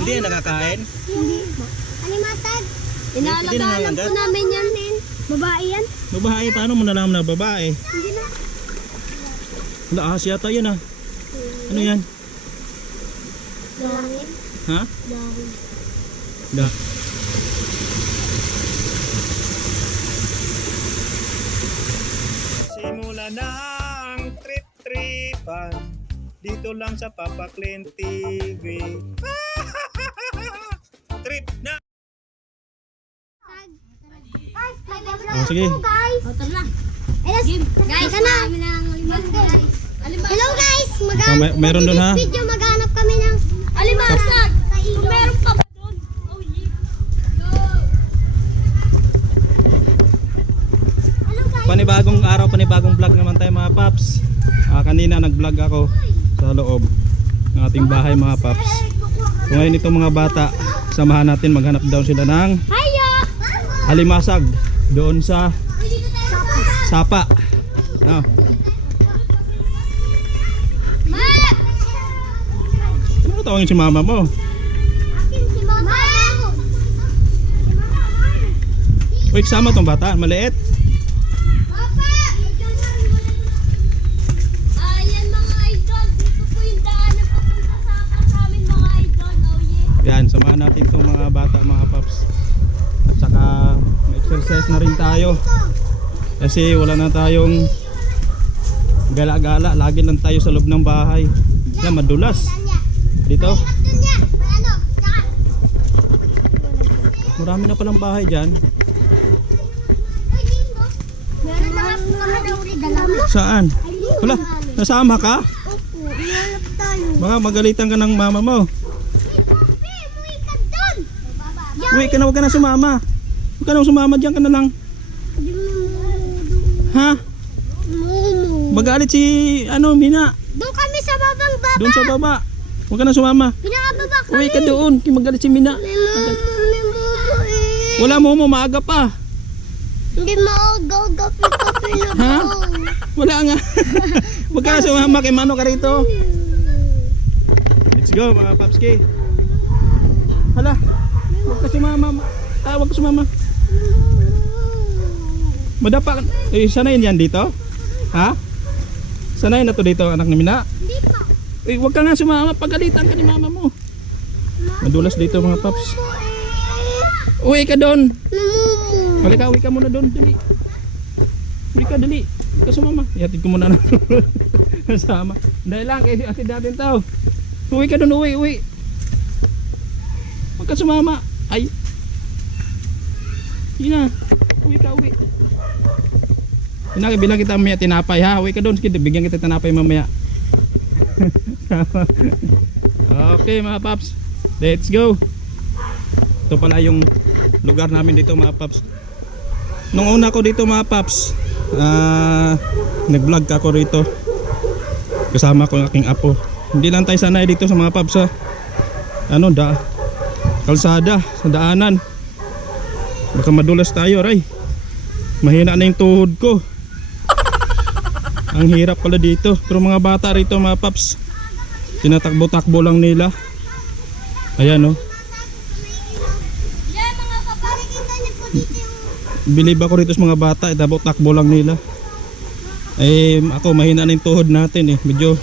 Hindi yan nakakain? Hindi. Alimasag. Inaalagaan po namin yan. Babae yan. Babae, paano mo nalaman na babae? Hindi na. Laas yata yun ah. Ano yan? Dahil. Ha? Dahil. Da. Simula na ang trip-tripan dito lang sa Papa Clint TV. Trip na! Oh, sige. Guys. O, tara na. Guys, hello guys. Meron doon ha? Video maghanap kami ng alimasag. Kung meron pa ba doon? Oh, yeah. Hello guys. Panibagong araw, panibagong vlog naman tayo mga paps. Kanina nag-vlog ako sa loob ng ating bahay mga paps. So ngayon itong mga bata, samahan natin maghanap daw sila ng alimasag doon sa sapa. No. Ano tawagin si mama mo? Uy, sama tong bata, maliit. Ayan mga idol, dito po yung daan na papunta sa amin mga idol. Oh yeah. Yan, samahan natin tong mga bata mga paps. At saka exercise na rin tayo. Kasi wala na tayong gala-gala, lagi lang tayo sa loob ng bahay. Yan, madulas. Dito. Marami na palang bahay dyan. Meron na mga daw rin dalawa. Saan? Wala, nasama ka? Opo, ilalap tayo. Baka magalitan ka ng mama mo. Uy ka doon! Uy, huwag ka na sumama. Huwag ka na sumama, dyan ka na lang. Ha? Magalit si Mina. Doon kami sa babang baba. Doon sa baba. Huwag ka na sumama. Pinakababa kami. Uy ka doon, magalit si Mina. Wala mo, maaga pa. Hindi maagaw-gaw kape na Ha? Wala nga. Huwag ka na sumama, kay Mano ka rito. Let's go mga papski. Hala, huwag ka sumama. Huwag ka sumama. Madapa. Sanayin yan dito? Ha? Sanayin na to dito anak ni Mina? Hindi pa. Huwag ka nga sumama, pagalitan ka ni mama mo. Madulas dito mga paps. Uwi ka doon. Halika, uwi ka muna doon, dali. Uwi ka, dali. Uwi ka sumama. Ihatid ko muna na. Sama. Dahil lang, kasi atid natin tao. Uwi ka doon, uwi. Huwag ka sumama. Ay. Yun na. Uwi ka, uwi. Bilang kita mamaya tinapay ha. Uwi ka doon, sige, bigyan kita tinapay mamaya. Okay mga paps, let's go. Ito pala yung lugar namin dito mga paps. Nung una ko dito mga paps, nag-vlog ako rito kasama ko ang aking apo. Hindi lang tayo sanay dito sa mga paps ha. Kalsada, sa daanan. Baka madulas tayo ray. Mahina na yung tuhod ko. Ang hirap pala dito. Pero mga bata rito mga paps, tinatakbo-takbo lang nila. Ayan oh. Yeah, mga kaparikintan niyo po dito yung... Bilib ako rito sa mga bata, takbo lang nila. Ako mahina na yung tuhod natin eh. Medyo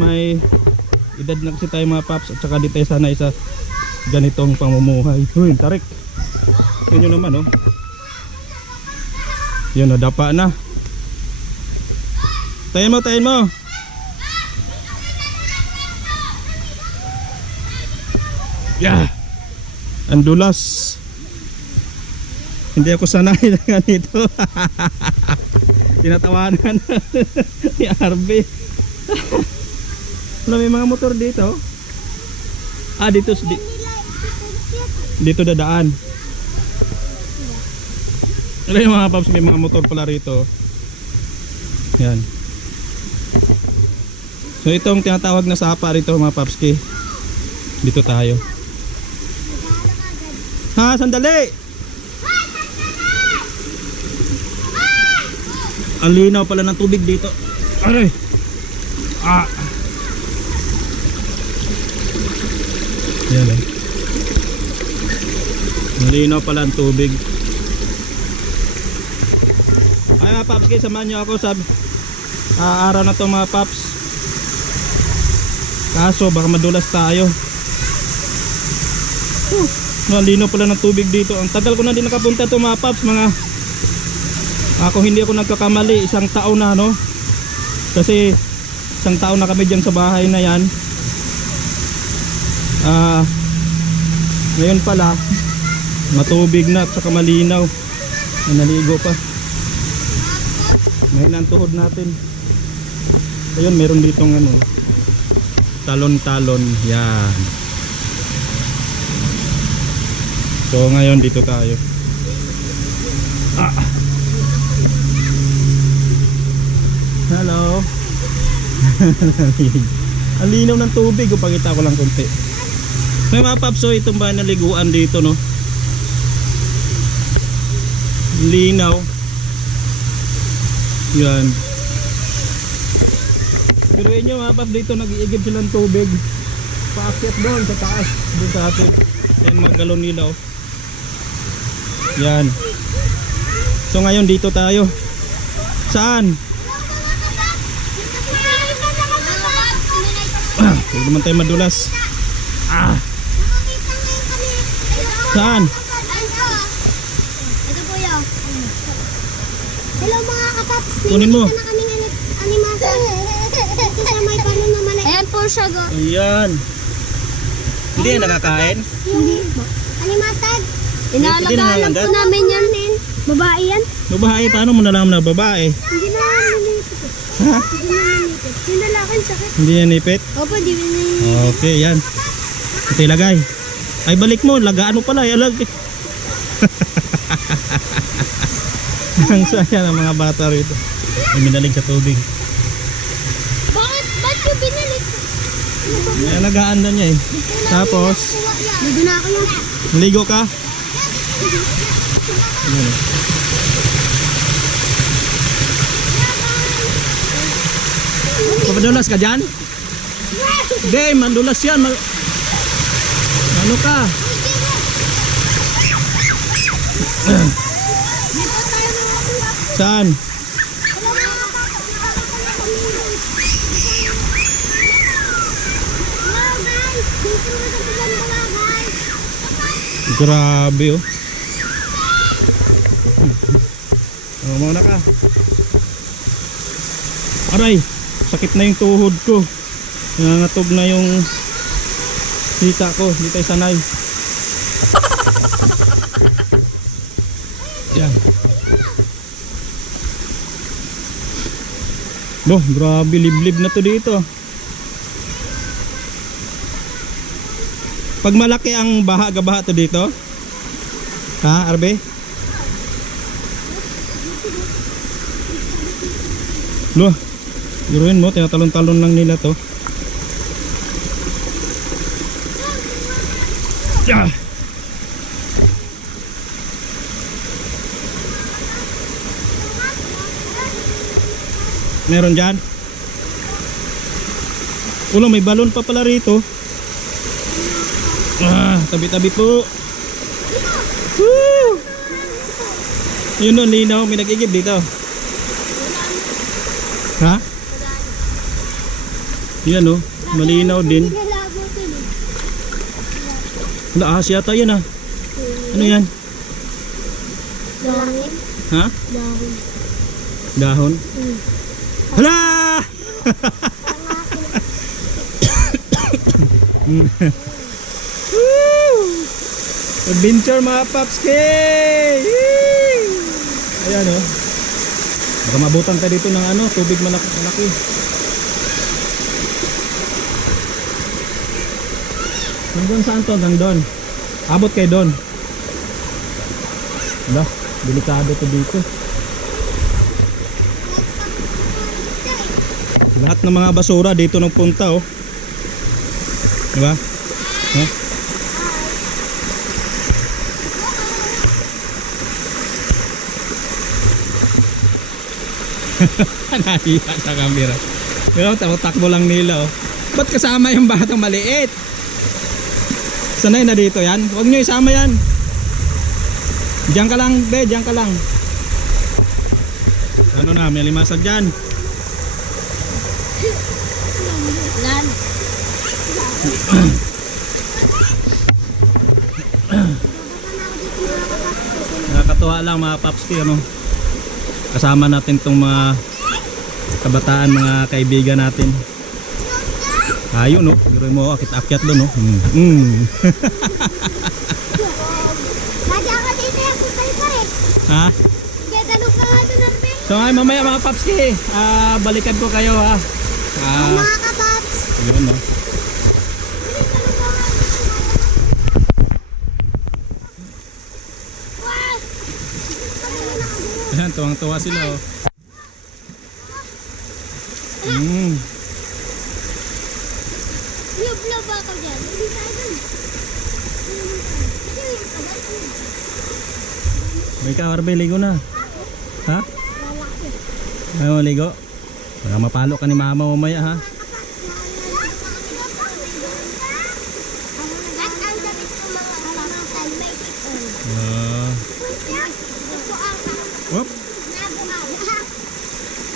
may edad na kasi tayo mga paps. At saka di tayo sanay sa ganitong pamumuhay. Uy, tarik. Yan yun naman oh. Yan oh, dapa na. Tayin mo. Yeah. Andulas. Hindi ako sanay na ganito. Tinatawanan ni Arby. Wala, may mga motor dito. Dito dadaan. Ano yung mga paps, may mga motor pala rito. Yan. So itong tinatawag na sapa rito mga papski. Dito tayo. Ha, sandali. Ang linaw pala ng tubig dito. Aray. Yan eh. Malinaw pala ang tubig. Ay mga paps, guys, samahan nyo ako sa araw na to mga paps. Kaso baka madulas tayo. Malinaw pala ng tubig dito. Ang tagal ko na din nakapunta to mga paps. Ako hindi ako nagkakamali, isang taon na, no? Kasi isang taon na kami dyan sa bahay na yan. Ngayon pala matubig na at saka malinaw. Naligo pa. May tuhod natin. Ayun, meron ditong ano, talon-talon. Yan. So ngayon dito tayo. Hello. Ang linaw ng tubig. Upakita ko lang konti. May mga paps, so itong ba naliguan dito, no? Linaw. Yan. Pero inyo mga paps, dito nag-iigib silang tubig. Paakyat doon sa taas. Doon sa atin. Yan mga galon nila, oh. Yan. So ngayon dito tayo. Saan? Huwag naman tayo madulas. Saan? Ito po yun. Hello mga kapaps. Kunin mo. May nakita na kaming animasan. Ito sa may panon na malaki. Ayan po siya, go. Ayan. Hindi yan nakakain? Hindi po. Animasan. Hindi Inaalagaan na po namin yan. Babae yan. Babae, paano mo nalaman na babae? Hindi na nalipit. Ha? Hindi na nalipit. Yung lalaki sakit. Hindi yan ipit? Opo, di na nalipit. Okay, yan. Ito ilagay. Ay balik mo, lagaan mo pala. Alag. Ang saya ng mga bata rito. Ay minalig sa tubig. Ba't yung binalik? Ay, alagaan na niya eh. Tapos, Ligo na ako yan. maligo ka? Ayan. Papadulas ka dyan? Hindi, mandulas yan. Ano ka? Saan? Grabe oh. Muna ka. Aray, sakit na yung tuhod ko. Nangangatog na yung hita ko. Hindi tayo sanay. Yan. Boh, grabe liblib na to dito. Pag malaki ang baha to dito. Ha, Arbe? Loh, iruin mo, tinatalon-talon lang nila to. Ah! Meron dyan? Ulo, may balon pa pala rito. Tabi-tabi po. Woo! Yun o, linaw. May nag-igib dito. Ha? Yan o, malinaw din. Wala, ahas yata yan ah. Ano yan? Dahon. Ha? Dahon. Dahon? Hala! Adventure mga paps, kay! Ayan o. Baka mabutan ka dito ng ano, tubig malaki. Hanggang saan to? Hanggang doon. Abot kay doon. Wala, delikado to dito. Lahat ng mga basura dito nung punta oh. Diba? Huh? Nahiya sa camera. Pero takbo lang nila oh. Ba't kasama yung batang maliit? Sanay na dito yan. Huwag nyo isama yan. Diyan ka lang, be. Diyan ka lang. Ano na, may limasag dyan. Lan. Nakakatuwa lang mga papski, ano. Kasama natin tong mga kabataan, mga kaibigan natin. Ayun, no. Pero mo akit-akyat doon, no. Nadya ka dito yung kusay pa rin. Ha? Kaya dalog ka nga doon, Arbe. So ay mamaya mga papski, balikan ko kayo, ha. Mga kabats. Yun, no. Ayan, tuwang-tuwa sila, oh. Lublo ba ako dyan? Hindi tayo dun. May ka, Arbe, ligo na. Ha? May maligo? Baka mapalo ka ni mama mamaya, ha? At ang damit ko mga kalamatan, may tikon. Whoop!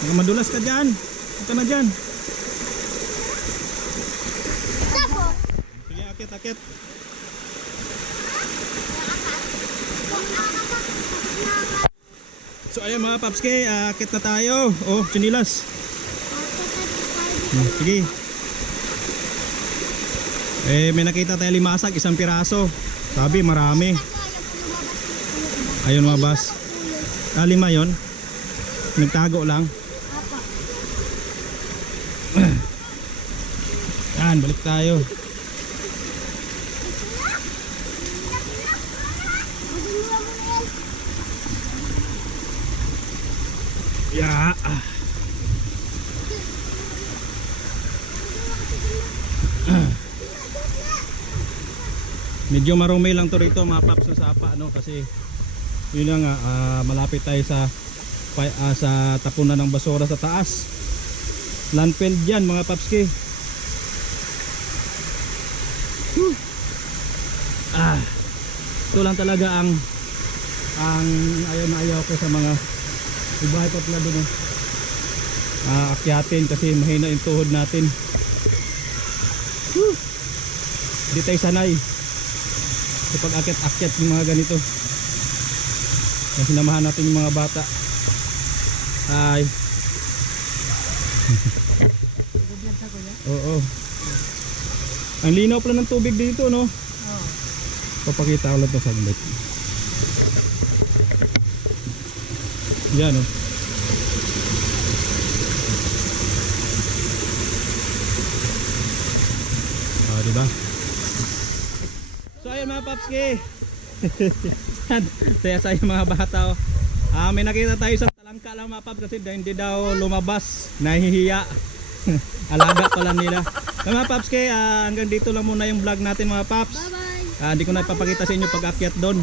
Baka madulas ka dyan. Ito na dyan. Sige, akit, akit. So ayun mga papske, akit na tayo. Oh, chinilas. Sige. May nakita tayo limasag, isang piraso. Sabi marami. Ayun mga bas. 5 yun. Nagtago lang. Yan, balik tayo. Ya. Medyo marumi lang to rito mga paps sa sapa, no, kasi yun nga, malapit tayo sa tapunan ng basura sa taas. Landfill dyan mga papski. Ito lang talaga ang ayaw na ayaw ko sa mga ibahay pa pala doon, akyatin kasi mahina yung tuhod natin. Hindi tayo sanay sa pag-akyat yung mga ganito. Kasi sinamahan natin yung mga bata. Ay. Oo. Ang linaw pala ng tubig dito, no? Oo. Papakita ko lang ito saglit. Yan, no? Diba? So ayun mga papski. Saya mga bata, oh. May nakita tayo sa talangka lang mga paps kasi hindi daw lumabas, nahihiya. Alaga pala nila. So, mga paps hanggang dito lang muna yung vlog natin mga paps. Bye-bye. Hindi ko na ipapakita sa inyo pag akyat doon.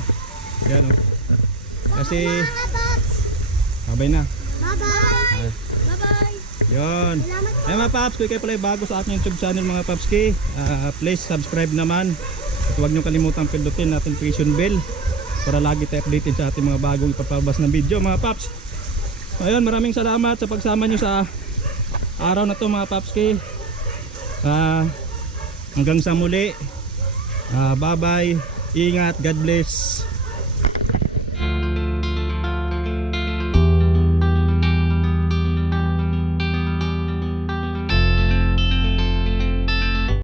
Yan, oh. Kasi sabay na. Bye-bye. Bye-bye. Yon. Ay mga paps, kung kayo pala bago sa aking YouTube channel mga papski, please subscribe naman. At huwag nyo kalimutang pindutin natin notification bell para lagi tayo updated sa ating mga bagong ipapalabas na video mga paps. Ayun, maraming salamat sa pagsama nyo sa araw na to mga papski. Hanggang sa muli. Bye bye. Ingat. God bless.